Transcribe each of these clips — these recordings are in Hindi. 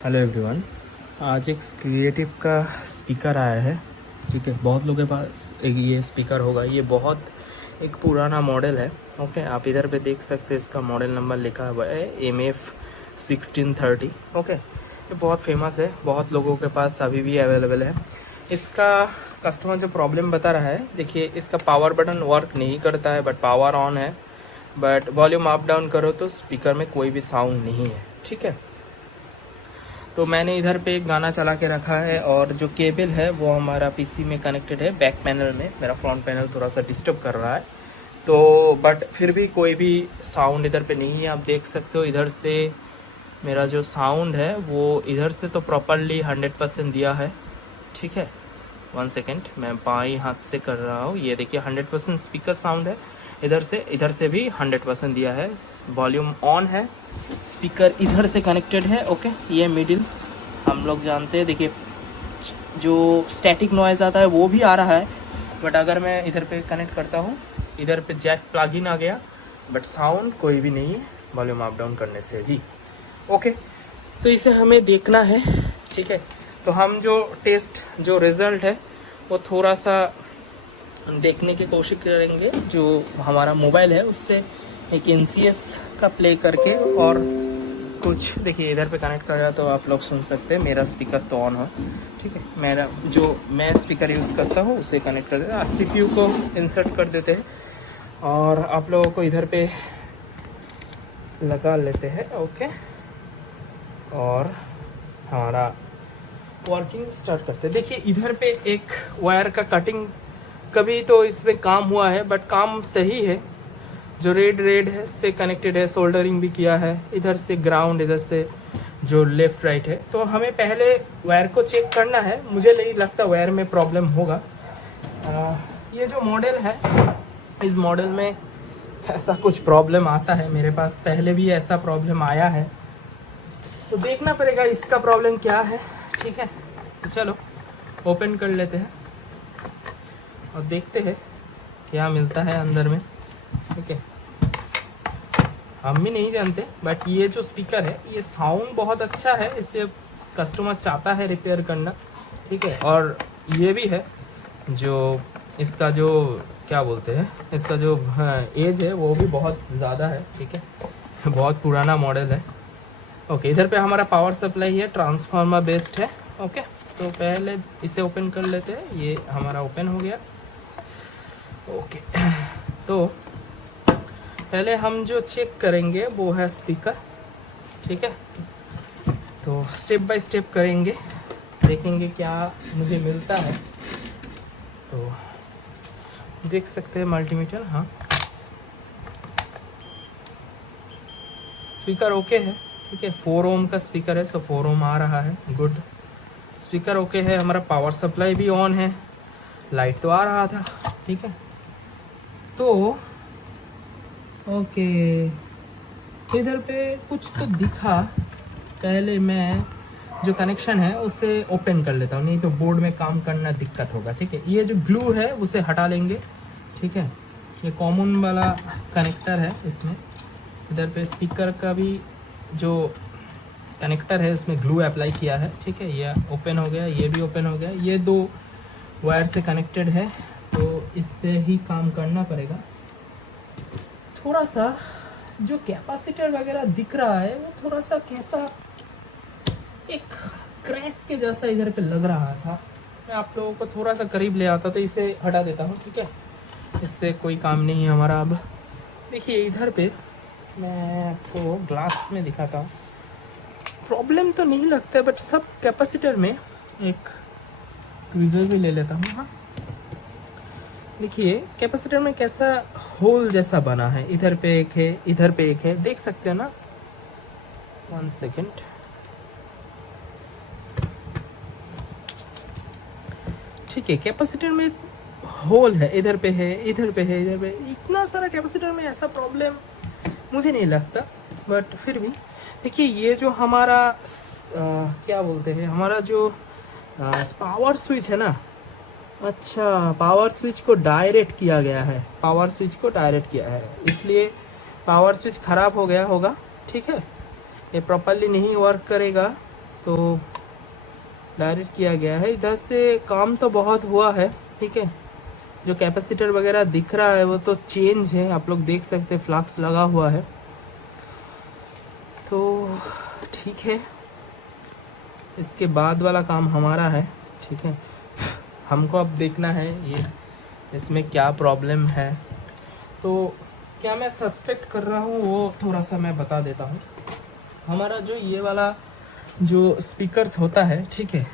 Hello everyone. आज एक क्रिएटिव का स्पीकर आया है। ठीक है, बहुत लोगों के पास एक ये स्पीकर होगा। ये बहुत एक पुराना मॉडल है। ओके, आप इधर पे देख सकते हैं, इसका मॉडल नंबर लिखा हुआ है MF1630। ओके, ये बहुत फेमस है, बहुत लोगों के पास अभी भी अवेलेबल है। इसका कस्टमर जो प्रॉब्लम बता रहा है, देखिए इसका पावर बटन वर्क नहीं करता है, बट पावर ऑन है। बट वॉल्यूम अप डाउन करो तो स्पीकर में कोई भी साउंड नहीं है। ठीक है, तो मैंने इधर पे एक गाना चला के रखा है और जो केबल है वो हमारा पीसी में कनेक्टेड है बैक पैनल में। मेरा फ्रंट पैनल थोड़ा सा डिस्टर्ब कर रहा है, तो बट फिर भी कोई भी साउंड इधर पे नहीं है। आप देख सकते हो इधर से मेरा जो साउंड है वो इधर से तो प्रॉपरली 100% दिया है। ठीक है, 1 सेकेंड, मैं बाएं हाथ से कर रहा हूँ। ये देखिए 100% स्पीकर साउंड है। इधर से भी 100% दिया है। वॉल्यूम ऑन है, स्पीकर इधर से कनेक्टेड है। ओके, ये मिडिल हम लोग जानते हैं। देखिए जो स्टैटिक नॉइज़ आता है वो भी आ रहा है, बट अगर मैं इधर पे कनेक्ट करता हूँ, इधर पे जैक प्लग इन आ गया, बट साउंड कोई भी नहीं है वॉल्यूम अप डाउन करने से भी। ओके, तो इसे हमें देखना है। ठीक है, तो हम जो टेस्ट जो रिज़ल्ट है वो थोड़ा सा देखने की कोशिश करेंगे। जो हमारा मोबाइल है उससे एक NCS का प्ले करके, और कुछ देखिए इधर पे कनेक्ट करेगा तो आप लोग सुन सकते हैं। मेरा स्पीकर तो ऑन है। ठीक है, मेरा जो मैं स्पीकर यूज़ करता हूँ उसे कनेक्ट कर देते हैं। CPU को इंसर्ट कर देते हैं और आप लोगों को इधर पे लगा लेते हैं। ओके, और हमारा वर्किंग स्टार्ट करते हैं। देखिए इधर पे एक वायर का कटिंग कभी तो इसमें काम हुआ है, बट काम सही है। जो रेड है से कनेक्टेड है, सोल्डरिंग भी किया है। इधर से ग्राउंड, इधर से जो लेफ्ट राइट है। तो हमें पहले वायर को चेक करना है। मुझे नहीं लगता वायर में प्रॉब्लम होगा। ये जो मॉडल है, इस मॉडल में ऐसा कुछ प्रॉब्लम आता है। मेरे पास पहले भी ऐसा प्रॉब्लम आया है, तो देखना पड़ेगा इसका प्रॉब्लम क्या है। ठीक है, तो चलो ओपन कर लेते हैं और देखते हैं क्या मिलता है अंदर में। ठीक है, हम भी नहीं जानते, बट ये जो स्पीकर है ये साउंड बहुत अच्छा है, इसलिए कस्टमर चाहता है रिपेयर करना। ठीक है, और ये भी है जो इसका जो क्या बोलते हैं, इसका जो एज है वो भी बहुत ज़्यादा है। ठीक है, बहुत पुराना मॉडल है। ओके, इधर पे हमारा पावर सप्लाई है, ट्रांसफार्मर बेस्ड है। ओके, तो पहले इसे ओपन कर लेते हैं। ये हमारा ओपन हो गया। ओके, तो पहले हम जो चेक करेंगे वो है स्पीकर। ठीक है, तो स्टेप बाय स्टेप करेंगे, देखेंगे क्या मुझे मिलता है। तो देख सकते हैं मल्टीमीटर। हाँ, स्पीकर ओके है। ठीक है, 4 ओम का स्पीकर है, सो 4 ओम आ रहा है। गुड, स्पीकर ओके है। हमारा पावर सप्लाई भी ऑन है, लाइट तो आ रहा था। ठीक है, तो ओके, इधर पे कुछ तो दिखा। पहले मैं जो कनेक्शन है उसे ओपन कर लेता हूँ, नहीं तो बोर्ड में काम करना दिक्कत होगा। ठीक है, ये जो ग्लू है उसे हटा लेंगे। ठीक है, ये कॉमन वाला कनेक्टर है इसमें। इधर पे स्पीकर का भी जो कनेक्टर है इसमें ग्लू अप्लाई किया है। ठीक है, ये ओपन हो गया, ये भी ओपन हो गया। ये 2 वायर से कनेक्टेड है, तो इससे ही काम करना पड़ेगा। थोड़ा सा जो कैपेसिटर वगैरह दिख रहा है वो थोड़ा सा कैसा एक क्रैक के जैसा इधर पे लग रहा था। मैं आप लोगों को थोड़ा सा करीब ले आता तो इसे हटा देता हूँ। ठीक है, इससे कोई काम नहीं है हमारा। अब देखिए इधर पे मैं आपको ग्लास में दिखाता हूँ। प्रॉब्लम तो नहीं लगता है, बट सब कैपेसिटर में एक ट्वीज़र भी ले लेता हूँ। हाँ, देखिए कैपेसिटर में कैसा होल जैसा बना है। इधर पे एक है, इधर पे एक है, देख सकते हैं ना। 1 सेकेंड, ठीक है, कैपेसिटर में होल है। इधर पे है, इधर पे है, इधर पे। इतना सारा कैपेसिटर में ऐसा प्रॉब्लम मुझे नहीं लगता, बट फिर भी देखिए ये जो हमारा क्या बोलते हैं, हमारा जो पावर स्विच है ना। अच्छा, पावर स्विच को डायरेक्ट किया गया है, पावर स्विच को डायरेक्ट किया है, इसलिए पावर स्विच ख़राब हो गया होगा। ठीक है, ये प्रॉपरली नहीं वर्क करेगा तो डायरेक्ट किया गया है। इधर से काम तो बहुत हुआ है, ठीक है। जो कैपेसिटर वगैरह दिख रहा है वो तो चेंज है, आप लोग देख सकते हैं फ्लक्स लगा हुआ है, तो ठीक है। इसके बाद वाला काम हमारा है, ठीक है। हमको अब देखना है ये इसमें क्या प्रॉब्लम है। तो क्या मैं सस्पेक्ट कर रहा हूँ वो थोड़ा सा मैं बता देता हूँ। हमारा जो ये वाला जो स्पीकर्स होता है, ठीक है,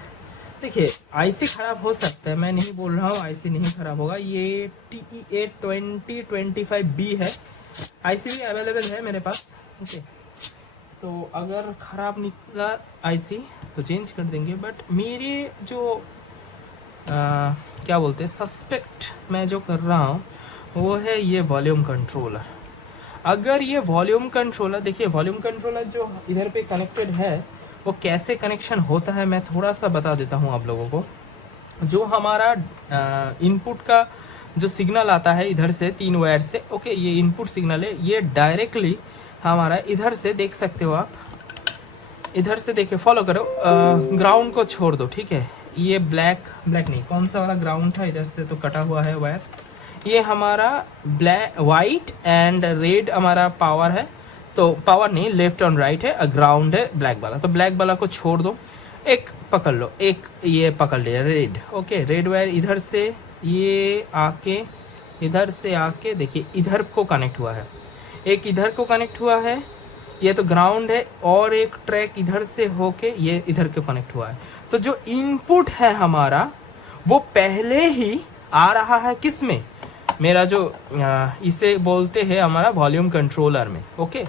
देखिए आईसी ख़राब हो सकता है, मैं नहीं बोल रहा हूँ आईसी नहीं ख़राब होगा। ये TE82025B है, आईसी भी अवेलेबल है मेरे पास, ओके। तो अगर ख़राब निकला आईसी तो चेंज कर देंगे, बट मेरे जो क्या बोलते हैं सस्पेक्ट मैं जो कर रहा हूँ वो है ये वॉल्यूम कंट्रोलर। अगर ये वॉल्यूम कंट्रोलर, देखिए वॉल्यूम कंट्रोलर जो इधर पे कनेक्टेड है वो कैसे कनेक्शन होता है मैं थोड़ा सा बता देता हूँ आप लोगों को। जो हमारा इनपुट का जो सिग्नल आता है इधर से 3 वायर से, ओके, ये इनपुट सिग्नल है, ये डायरेक्टली हमारा इधर से देख सकते हो आप, इधर से देखिए फॉलो करो, ग्राउंड को छोड़ दो, ठीक है। ये ब्लैक नहीं, कौन सा वाला ग्राउंड था, इधर से तो कटा हुआ है वायर, ये हमारा ब्लैक वाइट एंड रेड हमारा पावर है, तो पावर नहीं लेफ्ट और राइट है, ग्राउंड है ब्लैक वाला, तो ब्लैक वाला को छोड़ दो, एक पकड़ लो, एक ये पकड़ लिया रेड, ओके। रेड वायर इधर से ये आके इधर से आके देखिए इधर को कनेक्ट हुआ है, एक इधर को कनेक्ट हुआ है, ये तो ग्राउंड है, और एक ट्रैक इधर से होके ये इधर को कनेक्ट हुआ है। तो जो इनपुट है हमारा वो पहले ही आ रहा है किस में, मेरा जो इसे बोलते हैं हमारा वॉल्यूम कंट्रोलर में, ओके।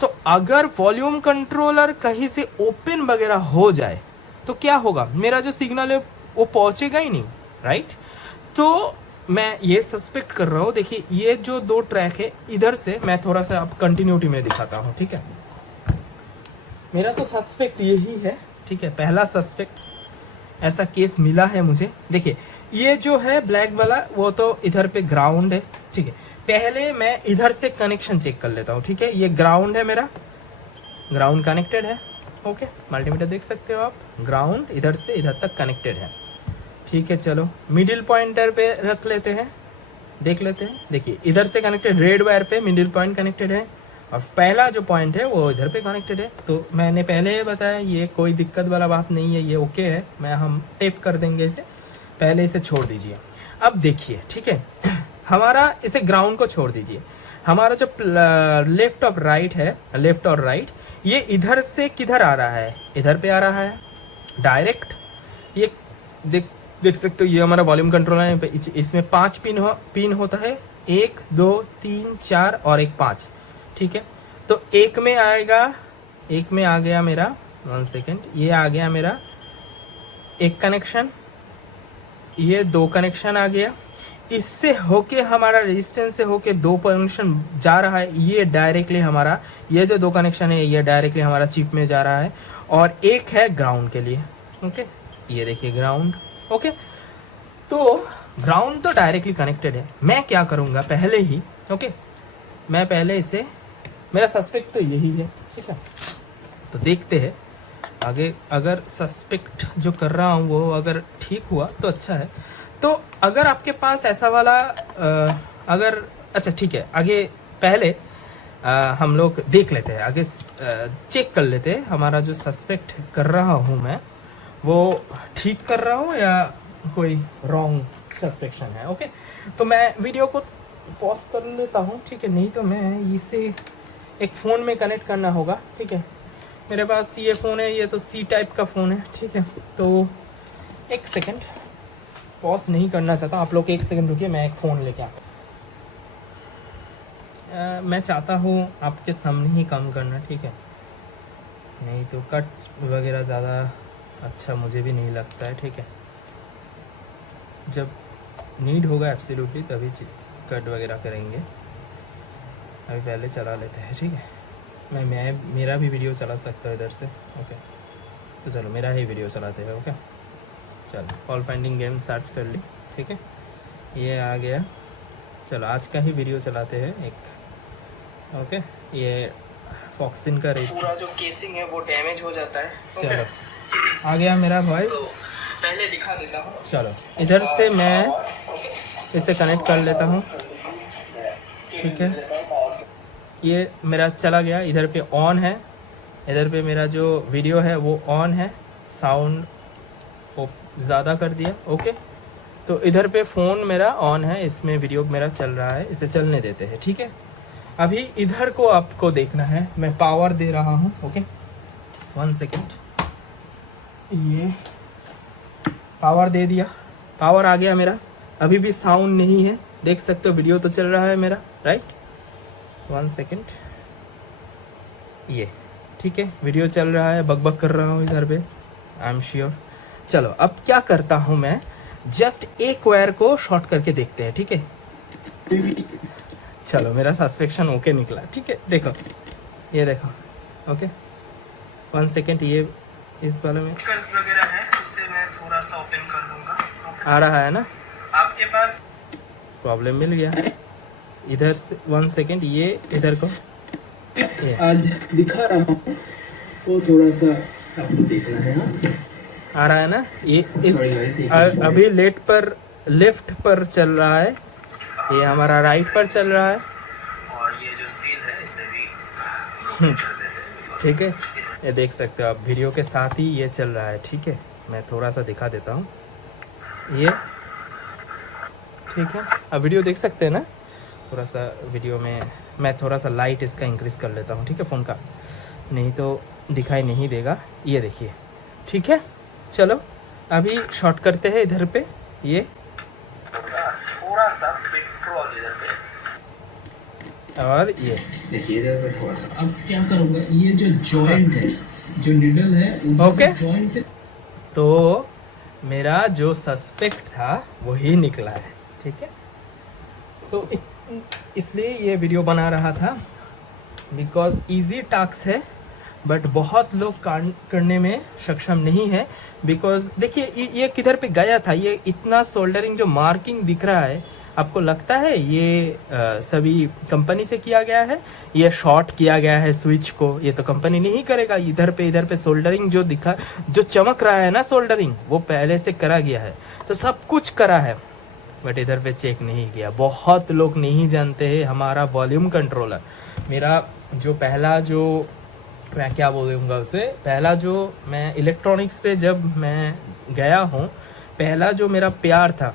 तो अगर वॉल्यूम कंट्रोलर कहीं से ओपन वगैरह हो जाए तो क्या होगा, मेरा जो सिग्नल है वो पहुंचेगा ही नहीं, राइट। तो मैं ये सस्पेक्ट कर रहा हूँ, देखिए ये जो 2 ट्रैक है इधर से, मैं थोड़ा सा आप कंटिन्यूटी में दिखाता हूँ, ठीक है। मेरा तो सस्पेक्ट यही है, ठीक है, पहला सस्पेक्ट ऐसा केस मिला है मुझे। देखिए ये जो है ब्लैक वाला वो तो इधर पे ग्राउंड है, ठीक है। पहले मैं इधर से कनेक्शन चेक कर लेता हूँ, ठीक है। ये ग्राउंड है, मेरा ग्राउंड कनेक्टेड है, ओके। मल्टीमीटर देख सकते हो आप, ग्राउंड इधर से इधर तक कनेक्टेड है, ठीक है। चलो मिडिल पॉइंटर पे रख लेते हैं, देख लेते हैं। देखिए इधर से कनेक्टेड रेड वायर पे मिडिल पॉइंट कनेक्टेड है, और पहला जो पॉइंट है वो इधर पे कनेक्टेड है। तो मैंने पहले बताया ये कोई दिक्कत वाला बात नहीं है, ये ओके है, मैं हम टेप कर देंगे इसे, पहले इसे छोड़ दीजिए। अब देखिए, ठीक है, हमारा इसे ग्राउंड को छोड़ दीजिए, हमारा जो लेफ्ट और राइट है, लेफ्ट और राइट, ये इधर से किधर आ रहा है, इधर पे आ रहा है डायरेक्ट। ये देख सकते हो, ये हमारा वॉल्यूम कंट्रोलर है, इसमें 5 पिन होता है, 1 2 3 4 और एक 5, ठीक है। तो एक में आएगा, एक में आ गया मेरा 1 सेकेंड, ये आ गया मेरा एक कनेक्शन, ये 2 कनेक्शन आ गया, इससे होके हमारा रेजिस्टेंस से होके 2 कनेक्शन जा रहा है, ये डायरेक्टली हमारा ये जो 2 कनेक्शन है ये डायरेक्टली हमारा चिप में जा रहा है, और एक है ग्राउंड के लिए, ओके। ये देखिए ग्राउंड, ओके। तो ग्राउंड तो डायरेक्टली कनेक्टेड है। मैं क्या करूँगा पहले ही, ओके, मैं पहले इसे, मेरा सस्पेक्ट तो यही है, ठीक है। तो देखते हैं आगे, अगर सस्पेक्ट जो कर रहा हूँ वो अगर ठीक हुआ तो अच्छा है। तो अगर आपके पास ऐसा वाला अगर, अच्छा ठीक है, आगे पहले हम लोग देख लेते हैं, आगे चेक कर लेते हैं हमारा जो सस्पेक्ट कर रहा हूँ मैं वो ठीक कर रहा हूँ या कोई रॉन्ग सस्पेक्शन है, ओके। तो मैं वीडियो को पॉज कर लेता हूँ, ठीक है, नहीं तो मैं इसे एक फ़ोन में कनेक्ट करना होगा, ठीक है। मेरे पास ये फ़ोन है, ये तो C टाइप का फ़ोन है, ठीक है। तो 1 सेकेंड, पॉज नहीं करना चाहता, आप लोग 1 सेकेंड रुकिए, मैं एक फ़ोन लेके आता। मैं चाहता हूँ आपके सामने ही काम करना, ठीक है, नहीं तो कट वगैरह ज़्यादा अच्छा मुझे भी नहीं लगता है, ठीक है। जब नीड होगा एब्सोल्युटली तभी कट वगैरह करेंगे, अभी पहले चला लेते हैं, ठीक है। मैं मेरा भी वीडियो चला सकता हूँ इधर से, ओके। तो चलो मेरा ही वीडियो चलाते हैं, ओके। चलो फॉल्ट फाइंडिंग गेम सर्च कर ली, ठीक है, ये आ गया। चलो आज का ही वीडियो चलाते हैं एक, ओके। ये फॉक्सिन का पूरा जो केसिंग है वो डैमेज हो जाता है, चलो आ गया मेरा वॉइस, पहले दिखा देता हूँ। चलो इधर से मैं इसे कनेक्ट कर लेता हूँ, ठीक है। ये मेरा चला गया, इधर पे ऑन है, इधर पे मेरा जो वीडियो है वो ऑन है, साउंड को ज़्यादा कर दिया, ओके। तो इधर पे फ़ोन मेरा ऑन है, इसमें वीडियो मेरा चल रहा है, इसे चलने देते हैं, ठीक है। अभी इधर को आपको देखना है, मैं पावर दे रहा हूँ, ओके 1 सेकेंड। ये पावर दे दिया, पावर आ गया मेरा, अभी भी साउंड नहीं है, देख सकते हो वीडियो तो चल रहा है मेरा, राइट। 1 सेकेंड, ये ठीक है, वीडियो चल रहा है, बकबक कर रहा हूँ इधर पे, आई एम श्योर। चलो अब क्या करता हूँ मैं, जस्ट एक वायर को शॉर्ट करके देखते हैं, ठीक है। चलो मेरा सस्पेक्शन ओके निकला, ठीक है। देखो ये देखो, ओके 1 सेकेंड, ये इस वाले में कर्ज वगैरह है, इसे मैं थोड़ा सा ओपन कर दूंगा। आ रहा है ना, आपके पास प्रॉब्लम मिल गया इधर से। 1 सेकेंड, ये इधर को आज दिखा रहा हूँ, वो थोड़ा सा आपको देखना है। आ रहा है ना, ये इस अभी लेफ्ट पर चल रहा है, ये हमारा राइट पर चल रहा है, और ये जो सील है इसे भी कर देते हैं, ठीक है। ये देख सकते हो आप, वीडियो के साथ ही ये चल रहा है, ठीक है। मैं थोड़ा सा दिखा देता हूँ, ये ठीक है। अब वीडियो देख सकते हैं ना, थोड़ा सा वीडियो में मैं थोड़ा सा लाइट इसका इंक्रीज़ कर लेता हूँ, ठीक है, फ़ोन का, नहीं तो दिखाई नहीं देगा। ये देखिए, ठीक है। चलो अभी शॉर्ट करते हैं इधर पे, ये थोड़ा सा पेट्रोल इधर पे, और ये देखिए इधर पे थोड़ा सा। अब क्या करूँगा, ये जो जॉइंट है, जो निडल है, ओके, जॉइंट है, तो मेरा जो सस्पेक्ट था वही निकला है, ठीक है। तो इसलिए ये वीडियो बना रहा था, बिकॉज इजी टास्क है, बट बहुत लोग करने में सक्षम नहीं है। बिकॉज देखिए ये किधर पे गया था, ये इतना सोल्डरिंग जो मार्किंग दिख रहा है, आपको लगता है ये सभी कंपनी से किया गया है, ये शॉर्ट किया गया है स्विच को, ये तो कंपनी नहीं करेगा। इधर पे सोल्डरिंग जो दिखा, जो चमक रहा है ना सोल्डरिंग, वो पहले से करा गया है, तो सब कुछ करा है, बट इधर पे चेक नहीं किया। बहुत लोग नहीं जानते हैं हमारा वॉल्यूम कंट्रोलर, मेरा जो पहला जो मैं क्या बोलूँगा उसे, पहला जो मैं इलेक्ट्रॉनिक्स पे जब मैं गया हूँ, पहला जो मेरा प्यार था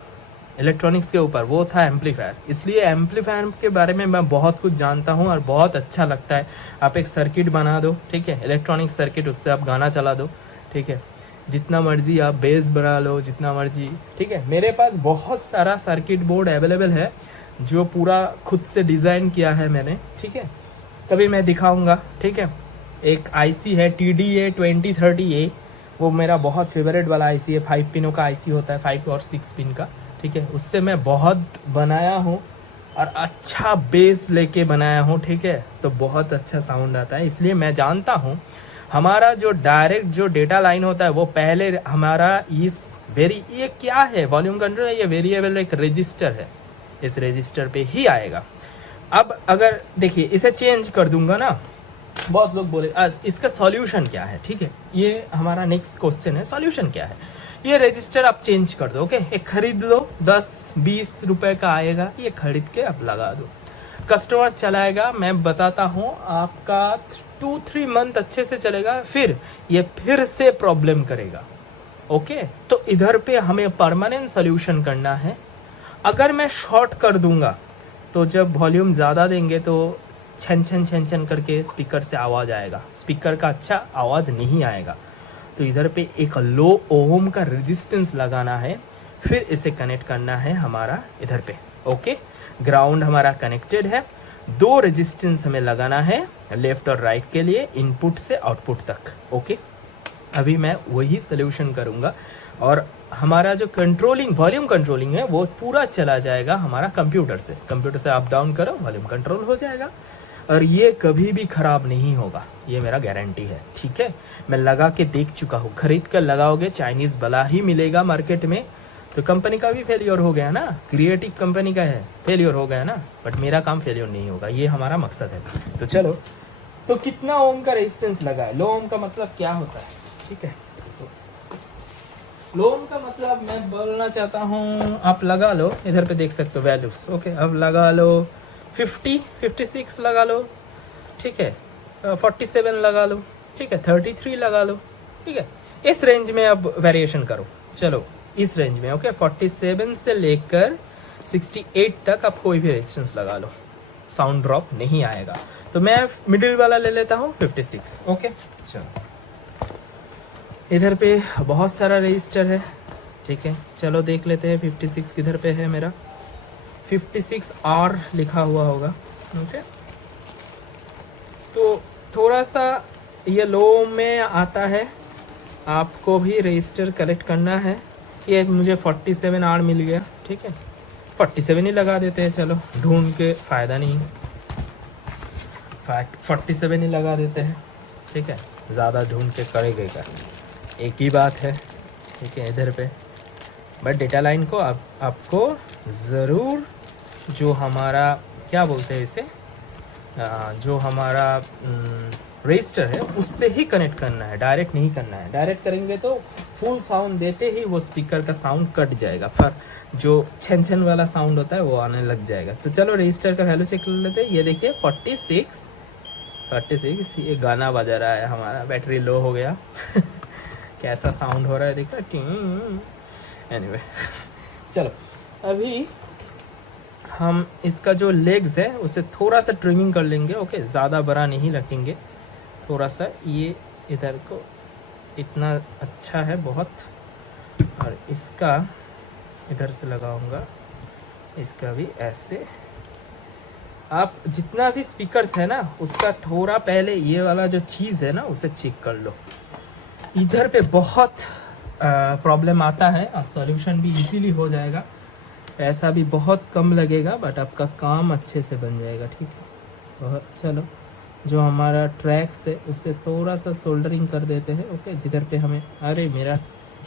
इलेक्ट्रॉनिक्स के ऊपर, वो था एम्पलीफायर। इसलिए एम्पलीफायर के बारे में मैं बहुत कुछ जानता हूँ और बहुत अच्छा लगता है। आप एक सर्किट बना दो, ठीक है, इलेक्ट्रॉनिक सर्किट, उससे आप गाना चला दो, ठीक है, जितना मर्जी आप बेस बना लो, जितना मर्जी, ठीक है। मेरे पास बहुत सारा सर्किट बोर्ड अवेलेबल है जो पूरा खुद से डिज़ाइन किया है मैंने, ठीक है, कभी मैं दिखाऊंगा, ठीक है। एक आईसी है TDA 2030A, वो मेरा बहुत फेवरेट वाला आईसी है, 5 पिनों का आईसी होता है, 5 और 6 पिन का, ठीक है। उससे मैं बहुत बनाया हूँ और अच्छा बेस लेके बनाया हूँ, ठीक है, तो बहुत अच्छा साउंड आता है। इसलिए मैं जानता हूँ हमारा जो डायरेक्ट जो डेटा लाइन होता है, वो पहले हमारा ये क्या है, वॉल्यूम कंट्रोल है, ये वेरिएबल एक रजिस्टर है, इस रजिस्टर पे ही आएगा। अब अगर देखिए इसे चेंज कर दूंगा ना, बहुत लोग बोले आज इसका सॉल्यूशन क्या है, ठीक है, ये हमारा नेक्स्ट क्वेश्चन है, सॉल्यूशन क्या है। ये रजिस्टर आप चेंज कर दो, ओके, एक खरीद लो, 10-20 रुपए का आएगा, ये खरीद के आप लगा दो, कस्टमर चलाएगा। मैं बताता हूँ आपका 2-3 मंथ अच्छे से चलेगा, फिर ये फिर से प्रॉब्लम करेगा, ओके। तो इधर पे हमें परमानेंट सॉल्यूशन करना है। अगर मैं शॉर्ट कर दूंगा तो जब वॉल्यूम ज़्यादा देंगे तो छन छन छन छन करके स्पीकर से आवाज़ आएगा, स्पीकर का अच्छा आवाज़ नहीं आएगा। तो इधर पे एक लो ओम का रेजिस्टेंस लगाना है, फिर इसे कनेक्ट करना है हमारा इधर पे, ओके। ग्राउंड हमारा कनेक्टेड है, 2 रेजिस्टेंस हमें लगाना है लेफ्ट और राइट के लिए, इनपुट से आउटपुट तक, ओके। अभी मैं वही सोल्यूशन करूँगा और हमारा जो कंट्रोलिंग वॉल्यूम कंट्रोलिंग है वो पूरा चला जाएगा हमारा कंप्यूटर से अप डाउन करो, वॉल्यूम कंट्रोल हो जाएगा और ये कभी भी ख़राब नहीं होगा, ये मेरा गारंटी है, ठीक है। मैं लगा के देख चुका हूँ, खरीद कर लगाओगे चाइनीज़ भला ही मिलेगा मार्केट में, तो कंपनी का भी फेलियर हो गया ना, क्रिएटिव कंपनी का है, फेलियर हो गया ना, बट मेरा काम फेलियर नहीं होगा, ये हमारा मकसद है। तो चलो, तो कितना ओम का रेजिस्टेंस लगा है, लो ओम का मतलब क्या होता है, ठीक है। तो लोम का मतलब मैं बोलना चाहता हूँ, आप लगा लो, इधर पे देख सकते हो वैल्यूज। ओके, अब लगा लो 50, 56 लगा लो, ठीक है, 47 लगा लो, ठीक है, 33 लगा लो, ठीक है। इस रेंज में अब वेरिएशन करो, चलो इस रेंज में। ओके, 47 से लेकर 68 तक आप कोई भी रेजिस्टेंस लगा लो, साउंड ड्रॉप नहीं आएगा। तो मैं मिडिल वाला ले लेता हूँ 56। ओके, चलो इधर पे बहुत सारा रजिस्टर है, ठीक है, चलो देख लेते हैं 56 किधर पे है मेरा। 56R लिखा हुआ होगा। ओके, तो थोड़ा सा ये लो में आता है, आपको भी रजिस्टर कलेक्ट करना है। ये मुझे 47R मिल गया, ठीक है, 47 ही लगा देते हैं, चलो ढूंढ के फ़ायदा नहीं है, 47 ही लगा देते हैं, ठीक है, ज़्यादा ढूंढ के करेगा एक ही बात है, ठीक है। इधर पे बट डेटा लाइन को आपको ज़रूर जो हमारा क्या बोलते हैं इसे, जो हमारा रजिस्टर है उससे ही कनेक्ट करना है, डायरेक्ट नहीं करना है। डायरेक्ट करेंगे तो फुल साउंड देते ही वो स्पीकर का साउंड कट जाएगा, फिर जो छन छन वाला साउंड होता है वो आने लग जाएगा। तो चलो रजिस्टर का वैल्यू चेक कर लेते हैं। ये देखिए 46, ये गाना बजा रहा है हमारा, बैटरी लो हो गया कैसा साउंड हो रहा है देखा। एनीवे चलो अभी हम इसका जो लेग्स है उसे थोड़ा सा ट्रिमिंग कर लेंगे। ओके, ज़्यादा बड़ा नहीं रखेंगे, थोड़ा सा ये इधर को इतना अच्छा है बहुत, और इसका इधर से लगाऊंगा, इसका भी ऐसे। आप जितना भी स्पीकर्स है ना उसका थोड़ा पहले ये वाला जो चीज़ है ना उसे चेक कर लो। इधर पे बहुत प्रॉब्लम आता है, और सॉल्यूशन भी इजीली हो जाएगा, पैसा भी बहुत कम लगेगा, बट आपका काम अच्छे से बन जाएगा, ठीक है। बहुत चलो जो हमारा ट्रैक्स है उसे थोड़ा सा सोल्डरिंग कर देते हैं। ओके, जिधर पे हमें, अरे मेरा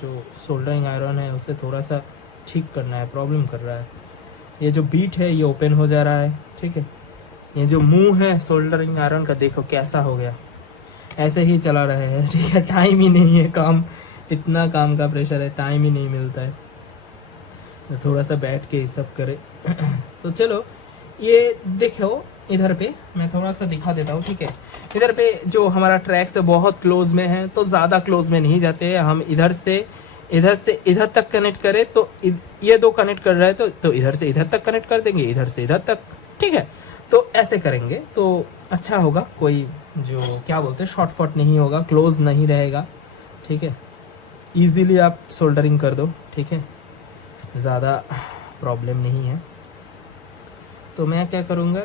जो सोल्डरिंग आयरन है उसे थोड़ा सा ठीक करना है, प्रॉब्लम कर रहा है। ये जो बीट है ये ओपन हो जा रहा है, ठीक है। ये जो मुंह है सोल्डरिंग आयरन का देखो कैसा हो गया, ऐसे ही चला रहे हैं, ठीक है। टाइम ही नहीं है, काम इतना काम का प्रेशर है, टाइम ही नहीं मिलता है, तो थोड़ा सा बैठ के ये सब करे तो चलो ये देखो, इधर पे मैं थोड़ा सा दिखा देता हूँ, ठीक है। इधर पे जो हमारा ट्रैक से बहुत क्लोज में है, तो ज़्यादा क्लोज में नहीं जाते हैं हम। इधर से इधर तक कनेक्ट करें तो ये दो कनेक्ट कर रहे हैं, तो इधर से इधर तक कनेक्ट कर देंगे, इधर से इधर तक, ठीक है। तो ऐसे करेंगे तो अच्छा होगा, कोई जो क्या बोलते हैं शॉर्ट नहीं होगा, क्लोज नहीं रहेगा, ठीक है। ईजीली आप सोल्डरिंग कर दो, ठीक है, ज़्यादा प्रॉब्लम नहीं है। तो मैं क्या करूँगा,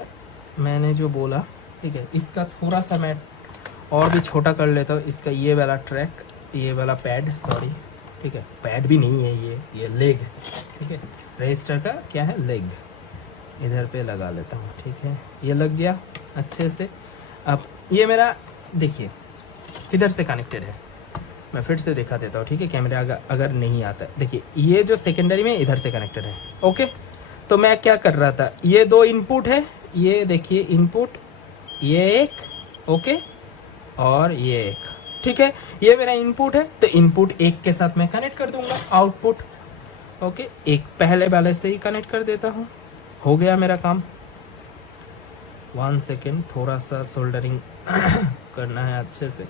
मैंने जो बोला, ठीक है, इसका थोड़ा सा मैं और भी छोटा कर लेता हूँ। इसका ये वाला ट्रैक, ये वाला पैड, सॉरी, ठीक है, पैड भी नहीं है, ये लेग, ठीक है, रजिस्टर का क्या है, लेग, इधर पे लगा लेता हूँ, ठीक है। ये लग गया अच्छे से। अब ये मेरा देखिए किधर से कनेक्टेड है, मैं फिर से दिखा देता हूँ, ठीक है, कैमरा अगर नहीं आता। देखिए ये जो सेकेंडरी में इधर से कनेक्टेड है। ओके, तो मैं क्या कर रहा था, ये दो इनपुट है, ये देखिए इनपुट, ये एक, ओके, और ये एक, ठीक है। ये मेरा इनपुट है, तो इनपुट एक के साथ मैं कनेक्ट कर दूंगा आउटपुट। ओके, एक पहले वाले से ही कनेक्ट कर देता हूँ, हो गया मेरा काम। 1 सेकेंड, थोड़ा सा सोल्डरिंग करना है अच्छे से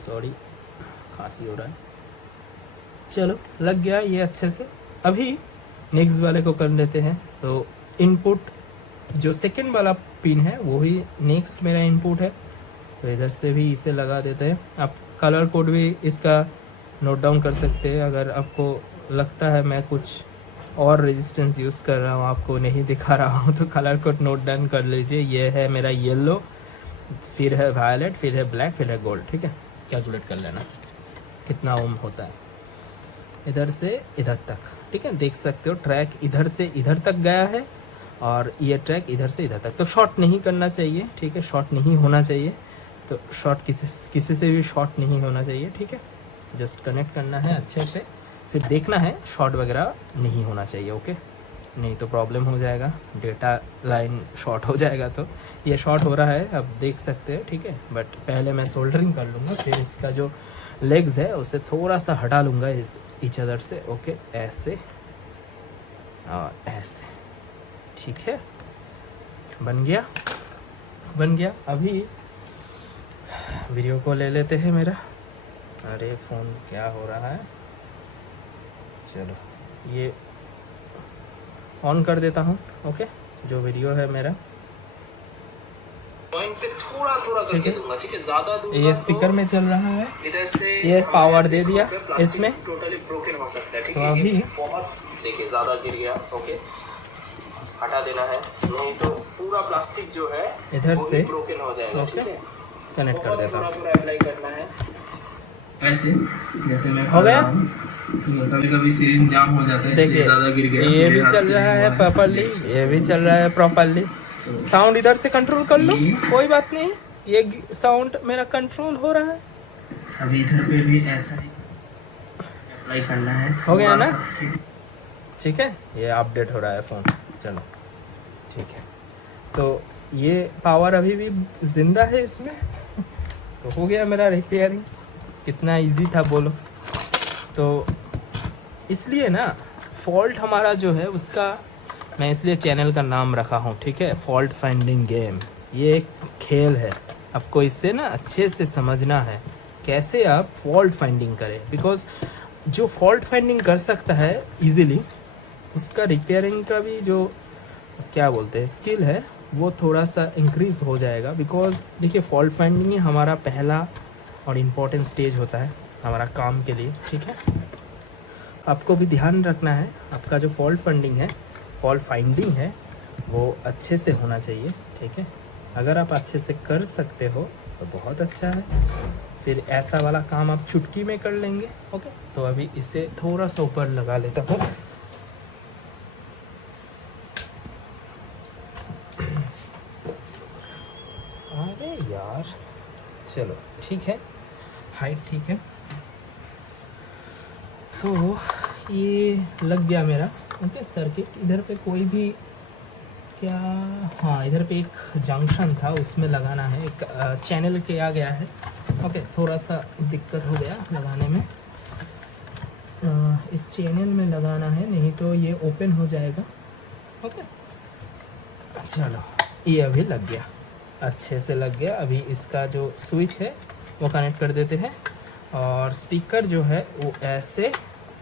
सॉरी, खांसी हो रहा है। चलो लग गया ये अच्छे से। अभी नेक्स्ट वाले को कर लेते हैं। तो इनपुट जो सेकंड वाला पिन है वो ही नेक्स्ट मेरा इनपुट है, तो इधर से भी इसे लगा देते हैं। आप कलर कोड भी इसका नोट डाउन कर सकते हैं, अगर आपको लगता है मैं कुछ और रेजिस्टेंस यूज़ कर रहा हूँ, आपको नहीं दिखा रहा हूँ, तो कलर कोड नोट डाउन कर लीजिए। ये है मेरा येलो, फिर है वायलेट, फिर है ब्लैक, फिर है गोल्ड, ठीक है। कैलकुलेट कर लेना कितना ओम होता है इधर से इधर तक, ठीक है। देख सकते हो ट्रैक इधर से इधर तक गया है, और ये ट्रैक इधर से इधर तक। तो शॉर्ट नहीं करना चाहिए, ठीक है, शॉर्ट नहीं होना चाहिए। तो शॉर्ट किसी से भी शॉर्ट नहीं होना चाहिए, ठीक है। जस्ट कनेक्ट करना है अच्छे से, फिर देखना है शॉर्ट वगैरह नहीं होना चाहिए। ओके, नहीं तो प्रॉब्लम हो जाएगा, डेटा लाइन शॉर्ट हो जाएगा। तो ये शॉर्ट हो रहा है, अब देख सकते हैं, ठीक है। बट पहले मैं सोल्डरिंग कर लूँगा, फिर इसका जो लेग्स है उसे थोड़ा सा हटा लूँगा इस ईच अदर से। ओके, ऐसे और ऐसे, ठीक है, बन गया, बन गया। अभी वीडियो को ले लेते हैं मेरा। अरे फ़ोन क्या हो रहा है, चलो ये ऑन कर देता हूँ। ओके, जो वीडियो है मेरा, थोड़ा थोड़ा करके दूंगा, ठीक है, ज्यादा दूंगा ये स्पीकर में चल रहा है, इधर से ये पावर दे दिया इसमें। टोटली ब्रोकन हो सकता है, ठीक तो है। अभी ये बहुत, देखिए ज्यादा गिर गया, ओके, हटा देना है, नहीं तो पूरा प्लास्टिक जो है इधर से ब्रोकन हो जाएगा, ठीक है। कनेक्ट कर देता हूँ। थोड़ा अप्लाई करना है ऐसे, जैसे मैं हो गया। कभी कभी सिरिंज जाम हो जाता है, देखिए ज्यादा गिर गया, ये भी चल रहा है प्रॉपरली, ये भी चल रहा है प्रॉपरली। साउंड इधर से कंट्रोल कर लो, कोई बात नहीं, ये साउंड मेरा कंट्रोल हो रहा है। अभी इधर पे भी ऐसा ही अप्लाई करना है, हो गया ना, ठीक है। ये अपडेट हो रहा है फ़ोन, चलो ठीक है। तो ये पावर अभी भी जिंदा है इसमें। तो हो गया मेरा रिपेयरिंग, कितना इजी था बोलो। तो इसलिए ना फॉल्ट हमारा जो है उसका, मैं इसलिए चैनल का नाम रखा हूँ, ठीक है, फॉल्ट फाइंडिंग गेम। ये एक खेल है, आपको इससे ना अच्छे से समझना है कैसे आप फॉल्ट फाइंडिंग करें। बिकॉज जो फॉल्ट फाइंडिंग कर सकता है इजीली, उसका रिपेयरिंग का भी जो क्या बोलते हैं स्किल है वो थोड़ा सा इंक्रीज़ हो जाएगा। बिकॉज देखिए फॉल्ट फाइंडिंग ही हमारा पहला और इम्पोर्टेंट स्टेज होता है हमारा काम के लिए, ठीक है। आपको भी ध्यान रखना है, आपका जो फॉल्ट फाइंडिंग है वो अच्छे से होना चाहिए, ठीक है। अगर आप अच्छे से कर सकते हो तो बहुत अच्छा है, फिर ऐसा वाला काम आप चुटकी में कर लेंगे। ओके, तो अभी इसे थोड़ा सा ऊपर लगा लेता हूँ। अरे यार, चलो ठीक है, हाइट ठीक है। तो ये लग गया मेरा, ओके, सर्किट। इधर पे कोई भी क्या, हाँ इधर पे एक जंक्शन था उसमें लगाना है, एक चैनल के आ गया है। ओके, थोड़ा सा दिक्कत हो गया लगाने में, इस चैनल में लगाना है, नहीं तो ये ओपन हो जाएगा। ओके, चलो ये अभी लग गया, अच्छे से लग गया। अभी इसका जो स्विच है वो कनेक्ट कर देते हैं और स्पीकर जो है वो ऐसे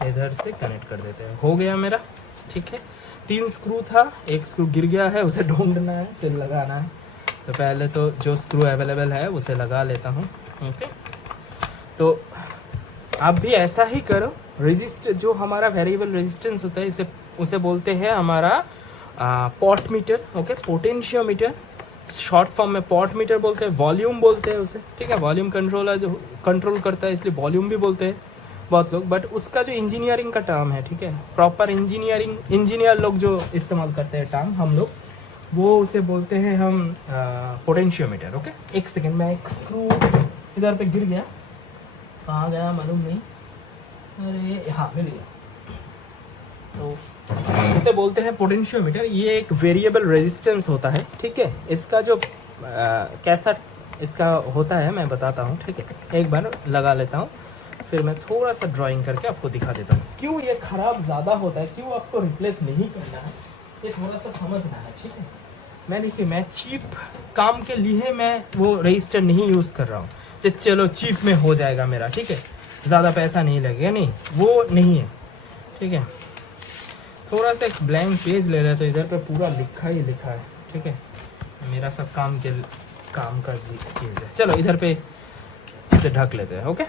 इधर से कनेक्ट कर देते हैं। हो गया मेरा, ठीक है। 3 स्क्रू था, एक स्क्रू गिर गया है, उसे ढूंढना है फिर लगाना है। तो पहले तो जो स्क्रू अवेलेबल है उसे लगा लेता हूँ। ओके, तो आप भी ऐसा ही करो। रेजिस्ट जो हमारा वेरिएबल रेजिस्टेंस होता है इसे उसे बोलते हैं हमारा pot meter, okay, potentiometer, short form में पॉट मीटर बोलते हैं, वॉल्यूम बोलते हैं उसे, ठीक है। वॉल्यूम कंट्रोलर जो कंट्रोल करता है इसलिए वॉल्यूम भी बोलते हैं बहुत लोग, बट उसका जो इंजीनियरिंग का टर्म है, ठीक है, प्रॉपर इंजीनियर लोग जो इस्तेमाल करते हैं टर्म, हम लोग वो उसे बोलते हैं हम पोटेंशियोमीटर। ओके, एक सेकेंड में एक स्क्रू इधर पे गिर गया, कहाँ गया मालूम नहीं, अरे हाँ मिल गया। तो इसे बोलते हैं पोटेंशियोमीटर। ये एक वेरिएबल रेजिस्टेंस होता है, ठीक है। इसका जो कैसा इसका होता है मैं बताता हूँ, ठीक है। एक बार लगा लेता हूँ, फिर मैं थोड़ा सा ड्राइंग करके आपको दिखा देता हूँ। क्यों ये ख़राब ज़्यादा होता है, क्यों आपको रिप्लेस नहीं करना है, ये थोड़ा सा समझना है, ठीक है। मैं देखिए, मैं चीप काम के लिए मैं वो रजिस्टर नहीं यूज़ कर रहा हूँ, तो चलो चीप में हो जाएगा मेरा, ठीक है, ज़्यादा पैसा नहीं लगेगा, नहीं वो नहीं है, ठीक है। थोड़ा सा एक ब्लैंक पेज ले रहे तो इधर पे पूरा लिखा ही लिखा है, ठीक है। मेरा सब काम का चीज़ है। चलो इधर पे इसे ढक लेते हैं। ओके,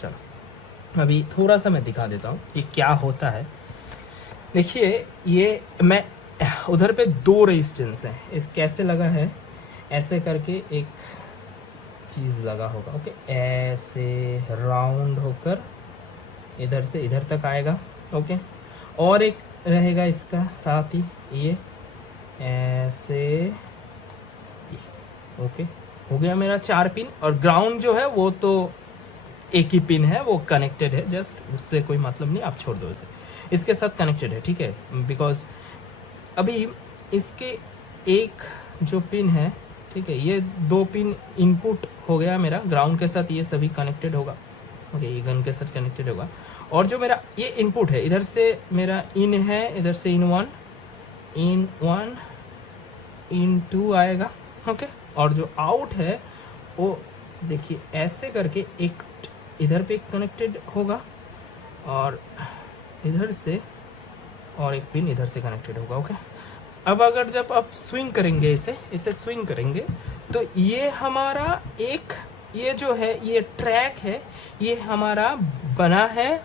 चलो अभी थोड़ा सा मैं दिखा देता हूँ ये क्या होता है। देखिए, ये मैं उधर पे 2 रेजिस्टेंस है, इस कैसे लगा है, ऐसे करके एक चीज़ लगा होगा। ओके, ऐसे राउंड होकर इधर से इधर तक आएगा। ओके, और एक रहेगा इसका साथ ही, ये ऐसे। ओके, हो गया मेरा 4 पिन, और ग्राउंड जो है वो तो एक ही पिन है, वो कनेक्टेड है, जस्ट उससे कोई मतलब नहीं, आप छोड़ दो इसे, इसके साथ कनेक्टेड है, ठीक है। बिकॉज अभी इसके एक जो पिन है, ठीक है, ये 2 पिन इनपुट हो गया मेरा, ग्राउंड के साथ ये सभी कनेक्टेड होगा। ओके, ये गन के साथ कनेक्टेड होगा। और जो मेरा ये इनपुट है, इधर से मेरा इन है, इधर से इन 1 इन 2 आएगा। ओके, और जो आउट है वो देखिए ऐसे करके एक इधर पे कनेक्टेड होगा और इधर से, और एक पिन इधर से कनेक्टेड होगा। ओके, अब अगर जब आप स्विंग करेंगे, इसे स्विंग करेंगे, तो ये हमारा एक, ये जो है ये ट्रैक है, ये हमारा बना है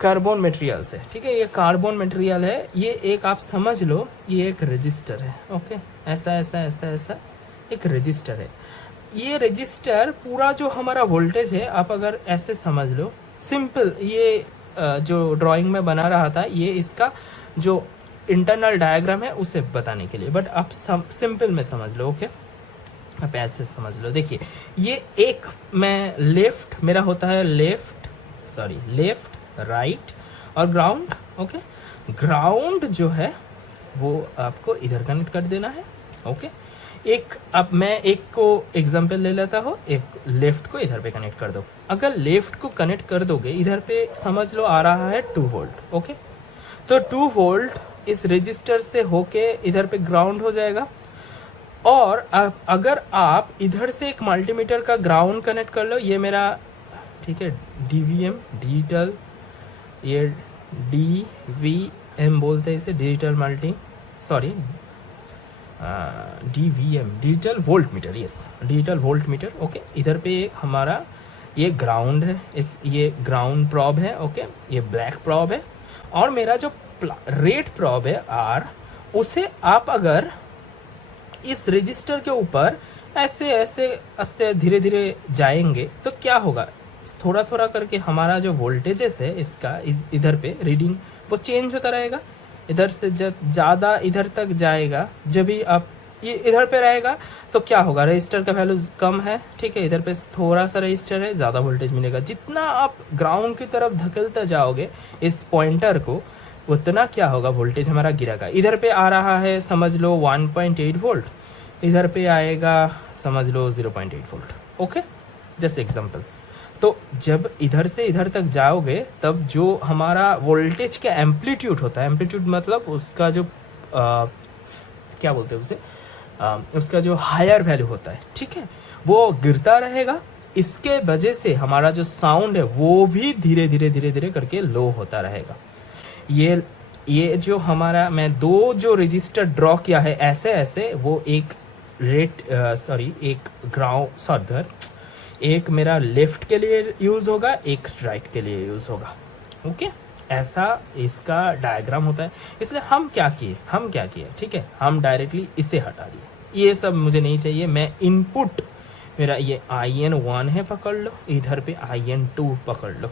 कार्बन मटेरियल से। ठीक है, ये कार्बन मटेरियल है, ये एक आप समझ लो ये एक रजिस्टर है। ओके, ऐसा ऐसा ऐसा ऐसा एक रजिस्टर है। ये रजिस्टर पूरा जो हमारा वोल्टेज है, आप अगर ऐसे समझ लो, सिंपल, ये जो ड्राइंग में बना रहा था, ये इसका जो इंटरनल डायग्राम है उसे बताने के लिए, बट आप सिंपल में समझ लो। ओके, आप ऐसे समझ लो। देखिए, ये एक मैं लेफ्ट, मेरा होता है लेफ्ट, राइट और ग्राउंड। ओके, ग्राउंड जो है वो आपको इधर कनेक्ट कर देना है। ओके, एक, अब मैं एक को एग्जांपल ले लेता हूँ, एक लेफ्ट को इधर पे कनेक्ट कर दो। अगर लेफ्ट को कनेक्ट कर दोगे, इधर पे समझ लो आ रहा है 2 वोल्ट। ओके, तो 2 वोल्ट इस रजिस्टर से होके इधर पे ग्राउंड हो जाएगा। और अगर आप इधर से एक मल्टीमीटर का ग्राउंड कनेक्ट कर लो, ये मेरा, ठीक है, DVM, डिजिटल, ये DVM बोलते हैं इसे, digital multi, sorry, DVM, digital volt meter, yes, digital volt meter. Okay, इधर पे एक हमारा ये ग्राउंड है, ये ग्राउंड प्रॉब है। ओके, ये ब्लैक प्रॉब है, और मेरा जो रेड प्रॉब है R, उसे आप अगर इस रजिस्टर के ऊपर ऐसे ऐसे धीरे धीरे जाएंगे तो क्या होगा, थोड़ा थोड़ा करके हमारा जो वोल्टेजेस है इसका इधर पे रीडिंग वो चेंज होता रहेगा। इधर से ज़्यादा इधर तक जाएगा, जब भी आप ये इधर पे रहेगा तो क्या होगा, रजिस्टर का वैल्यू कम है। ठीक है, इधर पे थोड़ा सा रजिस्टर है, ज़्यादा वोल्टेज मिलेगा। जितना आप ग्राउंड की तरफ धकेलते जाओगे इस पॉइंटर को, उतना क्या होगा, वोल्टेज हमारा गिरेगा। इधर पे आ रहा है समझ लो 1.8 वोल्ट, इधर पे आएगा समझ लो 0.8 वोल्ट। ओके, जैसे एग्जांपल। तो जब इधर से इधर तक जाओगे तब जो हमारा वोल्टेज का एम्पलीट्यूड होता है, एम्पलीट्यूड मतलब उसका जो क्या बोलते हैं उसे, उसका जो हायर वैल्यू होता है, ठीक है, वो गिरता रहेगा। इसके वजह से हमारा जो साउंड है वो भी धीरे धीरे धीरे धीरे करके लो होता रहेगा। ये जो हमारा मैं 2 जो रजिस्टर ड्रॉ किया है ऐसे ऐसे, वो एक एक ग्राउंड, एक मेरा लेफ्ट के लिए यूज़ होगा, एक राइट के लिए यूज़ होगा। ओके, ऐसा इसका डायग्राम होता है। इसलिए हम क्या किए, ठीक है, हम डायरेक्टली इसे हटा दिए। ये सब मुझे नहीं चाहिए। मैं इनपुट मेरा ये IN1 है, पकड़ लो, इधर पे IN2 पकड़ लो।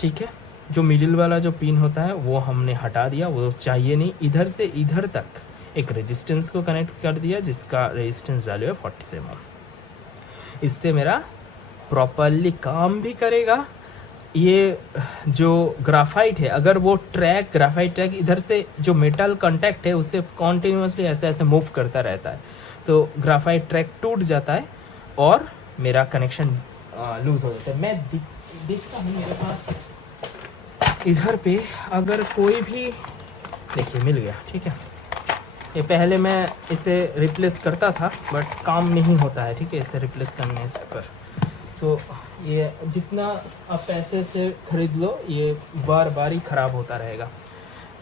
ठीक है, जो मिडिल वाला जो पिन होता है वो हमने हटा दिया, वो चाहिए नहीं। इधर से इधर तक एक रेजिस्टेंस को कनेक्ट कर दिया जिसका रेजिस्टेंस वैल्यू है 47 ओम। इससे मेरा प्रॉपरली काम भी करेगा। ये जो ग्राफाइट है, अगर वो ग्राफाइट ट्रैक इधर से जो मेटल कांटेक्ट है उससे कॉन्टिन्यूसली ऐसे ऐसे मूव करता रहता है, तो ग्राफाइट ट्रैक टूट जाता है और मेरा कनेक्शन लूज हो जाता है। मैं देखता हूँ मेरे पास इधर पे अगर कोई भी, देखिए मिल गया। ठीक है, ये पहले मैं इसे रिप्लेस करता था बट काम नहीं होता है। ठीक है, इसे रिप्लेस करने पर तो ये जितना आप पैसे से खरीद लो ये बार बार ही ख़राब होता रहेगा।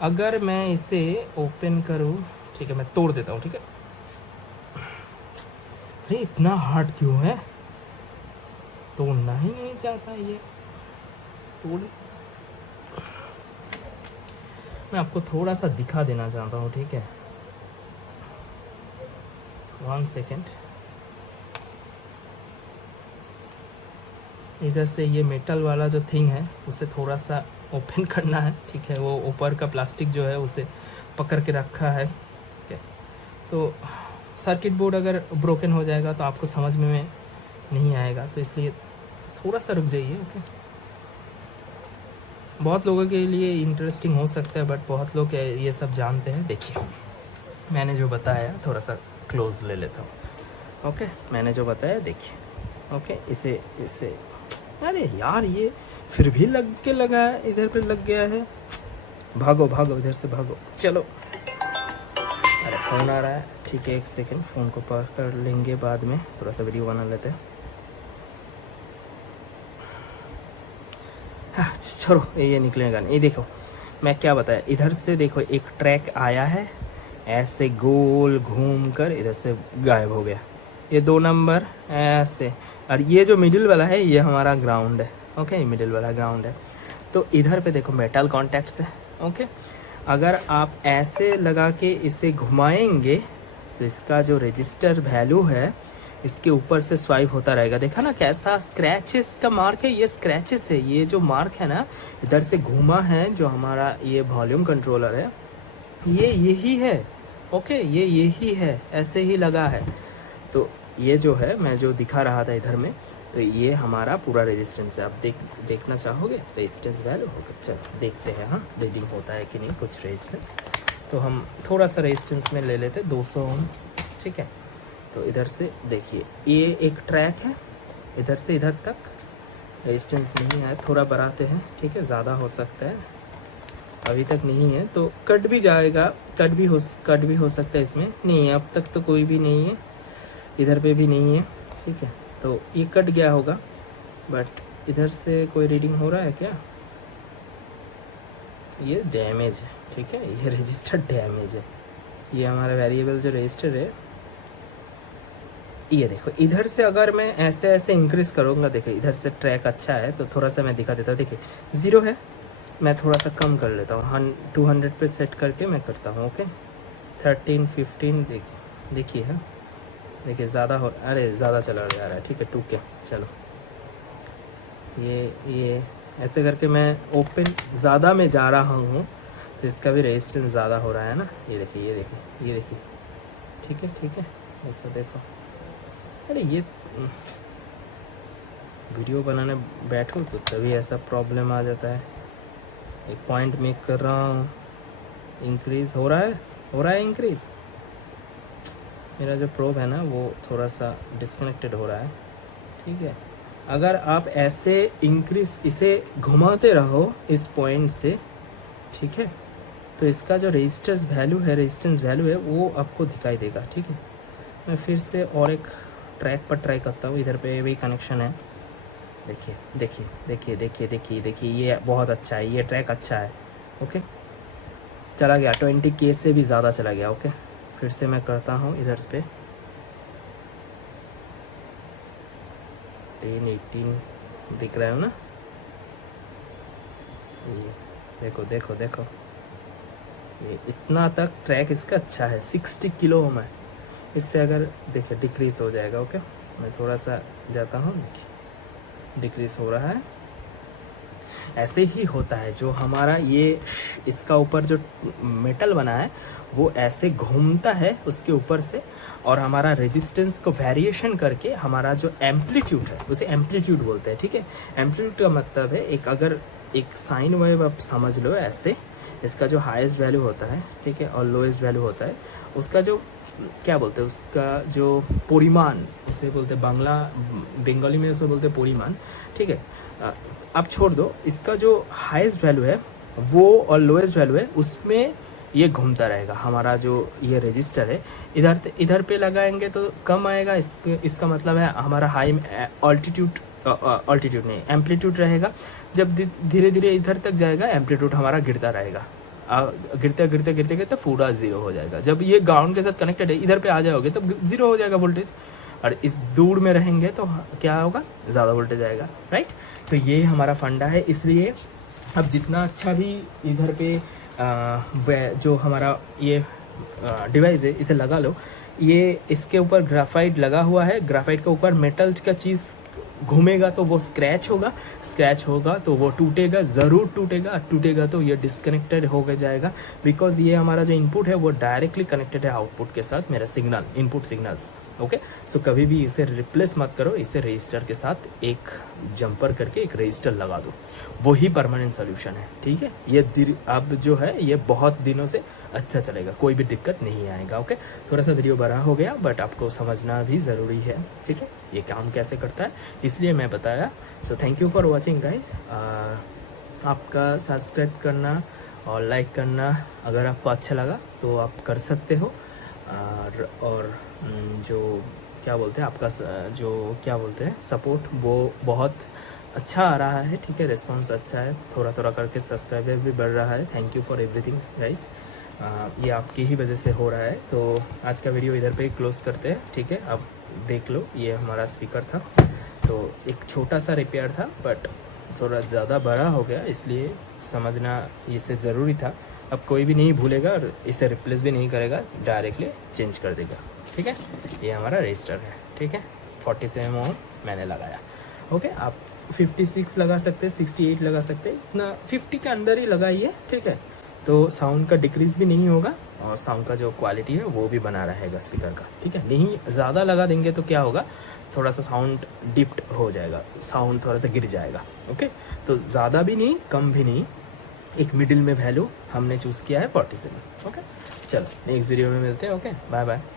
अगर मैं इसे ओपन करूँ, ठीक है, मैं तोड़ देता हूँ। ठीक है, अरे इतना हार्ड क्यों है, तोड़ना ही नहीं चाहता ये। तोड़, मैं आपको थोड़ा सा दिखा देना चाहता हूँ। ठीक है, 1 सेकेंड। इधर से ये मेटल वाला जो थिंग है उसे थोड़ा सा ओपन करना है। ठीक है, वो ऊपर का प्लास्टिक जो है उसे पकड़ के रखा है। ठीक है, तो सर्किट बोर्ड अगर ब्रोकन हो जाएगा तो आपको समझ में नहीं आएगा, तो इसलिए थोड़ा सा रुक जाइए। ओके, बहुत लोगों के लिए इंटरेस्टिंग हो सकता है बट बहुत लोग ये सब जानते हैं। देखिए मैंने जो बताया, थोड़ा सा क्लोज ले लेता हूँ। ओके, मैंने जो बताया देखिए। ओके, इसे इसे अरे यार ये फिर भी लग के लगा है, इधर पे लग गया है। भागो भागो इधर से भागो, चलो। अरे फ़ोन आ रहा है, ठीक है 1 सेकंड, फ़ोन को पकड़ लेंगे बाद में, थोड़ा सा वीडियो बना लेते हैं। हाँ छोड़ो, ये निकलेगा नहीं। ये देखो मैं क्या बताया, इधर से देखो एक ट्रैक आया है, ऐसे गोल घूम कर इधर से गायब हो गया। ये 2 नंबर ऐसे, और ये जो मिडिल वाला है ये हमारा ग्राउंड है। ओके, मिडिल वाला ग्राउंड है। तो इधर पे देखो मेटल कॉन्टैक्ट्स है। ओके, अगर आप ऐसे लगा के इसे घुमाएंगे तो इसका जो रजिस्टर वैल्यू है इसके ऊपर से स्वाइप होता रहेगा। देखा ना कैसा स्क्रैचेस का मार्क है, ये स्क्रैचेस है। ये जो मार्क है ना, इधर से घूमा है जो हमारा ये वॉल्यूम कंट्रोलर है, ये यही है। ओके, ये यही है, ऐसे ही लगा है। तो ये जो है मैं जो दिखा रहा था इधर में, तो ये हमारा पूरा रेजिस्टेंस है। आप देखना चाहोगे रेजिस्टेंस वैल्यू होगा? चलो देखते हैं, हाँ रीडिंग होता है कि नहीं कुछ रेजिस्टेंस। तो हम थोड़ा सा रेजिस्टेंस में ले लेते 200 ओम, ठीक है। तो इधर से देखिए ये एक ट्रैक है, इधर से इधर तक रेजिस्टेंस नहीं है, थोड़ा बढ़ाते हैं, ठीक है, ज़्यादा हो सकता है, अभी तक नहीं है तो कट भी जाएगा, कट भी हो सकता है इसमें। नहीं है अब तक तो कोई भी नहीं है, इधर पे भी नहीं है, ठीक है। तो ये कट गया होगा, बट इधर से कोई रीडिंग हो रहा है क्या? ये डैमेज है, ठीक है, ये रजिस्टर डैमेज है। ये हमारा वेरिएबल जो रजिस्टर है, ये देखो इधर से अगर मैं ऐसे ऐसे इंक्रीज करूँगा, देखो इधर से ट्रैक अच्छा है तो थोड़ा सा मैं दिखा देता हूँ। देखिए 0 है, मैं थोड़ा सा कम कर लेता हूँ, 200 पे सेट करके मैं करता हूँ। ओके, 13 15 देखिए, हाँ देखिए ज़्यादा हो, अरे ज़्यादा चला जा रहा है, ठीक है 2K। चलो ये ऐसे करके मैं ओपन ज़्यादा में जा रहा हूँ तो इसका भी रेजिस्टेंस ज़्यादा हो रहा है ना। ये देखिए ये देखिए ये देखिए, ठीक है, देखो देखो। अरे ये वीडियो बनाने बैठो तो तभी ऐसा प्रॉब्लम आ जाता है। एक पॉइंट मेक कर रहा हूँ, इंक्रीज़ हो रहा है इंक्रीज़। मेरा जो प्रोब है ना वो थोड़ा सा डिस्कनेक्टेड हो रहा है, ठीक है। अगर आप ऐसे इंक्रीज इसे घुमाते रहो इस पॉइंट से, ठीक है, तो इसका जो रेजिस्टेंस वैल्यू है वो आपको दिखाई देगा, ठीक है। मैं फिर से और एक ट्रैक पर ट्राई करता हूँ, इधर पे भी कनेक्शन है। देखिए ये बहुत अच्छा है, ये ट्रैक अच्छा है। ओके, चला गया 20K से भी ज़्यादा चला गया। ओके, फिर से मैं करता हूँ इधर पे 10 18 दिख रहा है ना, ये देखो ये इतना तक ट्रैक इसका अच्छा है, 60 किलो ओम है। इससे अगर देखिए डिक्रीज हो जाएगा। ओके, मैं थोड़ा सा जाता हूँ, डिक्रीज हो रहा है। ऐसे ही होता है जो हमारा ये इसका ऊपर जो मेटल बना है वो ऐसे घूमता है उसके ऊपर से, और हमारा रेजिस्टेंस को वेरिएशन करके हमारा जो एम्पलीट्यूड है उसे एम्पलीट्यूड बोलते हैं, ठीक है। एम्पलीट्यूड का मतलब है एक एक साइन वेव आप समझ लो ऐसे, इसका जो हाईएस्ट वैल्यू होता है, ठीक है, और लोएस्ट वैल्यू होता है, उसका जो क्या बोलते हैं, उसका जो परिमाण उसे बोलते हैं, बंगाली में उसे बोलते हैं परिमाण, ठीक है। आप छोड़ दो, इसका जो हाईएस्ट वैल्यू है वो और लोएस्ट वैल्यू है उसमें ये घूमता रहेगा। हमारा जो ये रजिस्टर है इधर पे लगाएंगे तो कम आएगा, इसका मतलब है हमारा हाई ऑल्टीट्यूड नहीं एम्पलीट्यूड रहेगा। जब धीरे धीरे इधर तक जाएगा एम्पलीट्यूड हमारा गिरता रहेगा, गिरते पूरा 0 हो जाएगा। जब ये ग्राउंड के साथ कनेक्टेड है, इधर पे आ जाओगे तब 0 हो जाएगा वोल्टेज, और इस दूर में रहेंगे तो क्या होगा, ज़्यादा वोल्टेज आएगा, राइट। तो ये हमारा फंडा है। इसलिए अब जितना अच्छा भी इधर पे जो हमारा ये डिवाइस है इसे लगा लो, ये इसके ऊपर ग्राफाइट लगा हुआ है, ग्राफाइट के ऊपर मेटल का चीज़ घूमेगा तो वो स्क्रैच होगा तो वो टूटेगा, ज़रूर टूटेगा तो ये डिस्कनेक्टेड हो जाएगा, बिकॉज ये हमारा जो इनपुट है वो डायरेक्टली कनेक्टेड है आउटपुट के साथ, मेरा सिग्नल इनपुट सिग्नल्स। ओके। सो कभी भी इसे रिप्लेस मत करो, इसे रजिस्टर के साथ एक जंपर करके एक रजिस्टर लगा दो, वही परमानेंट सोल्यूशन है, ठीक है। ये अब जो है ये बहुत दिनों से अच्छा चलेगा, कोई भी दिक्कत नहीं आएगा, ओके। थोड़ा सा वीडियो बड़ा हो गया बट आपको समझना भी ज़रूरी है, ठीक है, ये काम कैसे करता है इसलिए मैं बताया। So thank you for watching guys. आपका सब्सक्राइब करना और लाइक करना अगर आपको अच्छा लगा तो आप कर सकते हो। और जो क्या बोलते हैं आपका जो क्या बोलते हैं सपोर्ट वो बहुत अच्छा आ रहा है, ठीक है, रिस्पांस अच्छा है, थोड़ा थोड़ा करके सब्सक्राइबर भी बढ़ रहा है। Thank you for everything guys, ये आपकी ही वजह से हो रहा है। तो आज का वीडियो इधर पे क्लोज करते हैं, ठीक है। अब देख लो ये हमारा स्पीकर था, तो एक छोटा सा रिपेयर था बट थोड़ा ज़्यादा बड़ा हो गया, इसलिए समझना इसे ज़रूरी था। अब कोई भी नहीं भूलेगा और इसे रिप्लेस भी नहीं करेगा, डायरेक्टली चेंज कर देगा, ठीक है। ये हमारा रजिस्टर है, ठीक है, 47 ओम मैंने लगाया, ओके। आप 56 लगा सकते हैं, 68 लगा सकते हैं, इतना 50 के अंदर ही लगाइए, ठीक है। तो साउंड का डिक्रीज़ भी नहीं होगा और साउंड का जो क्वालिटी है वो भी बना रहेगा स्पीकर का, ठीक है। नहीं ज़्यादा लगा देंगे तो क्या होगा, थोड़ा सा साउंड डिप्ट हो जाएगा, साउंड थोड़ा सा गिर जाएगा, ओके। तो ज़्यादा भी नहीं कम भी नहीं, एक मिडिल में वैल्यू हमने चूज़ किया है 47, ओके। चलो नेक्स्ट वीडियो में मिलते हैं, ओके, बाय बाय।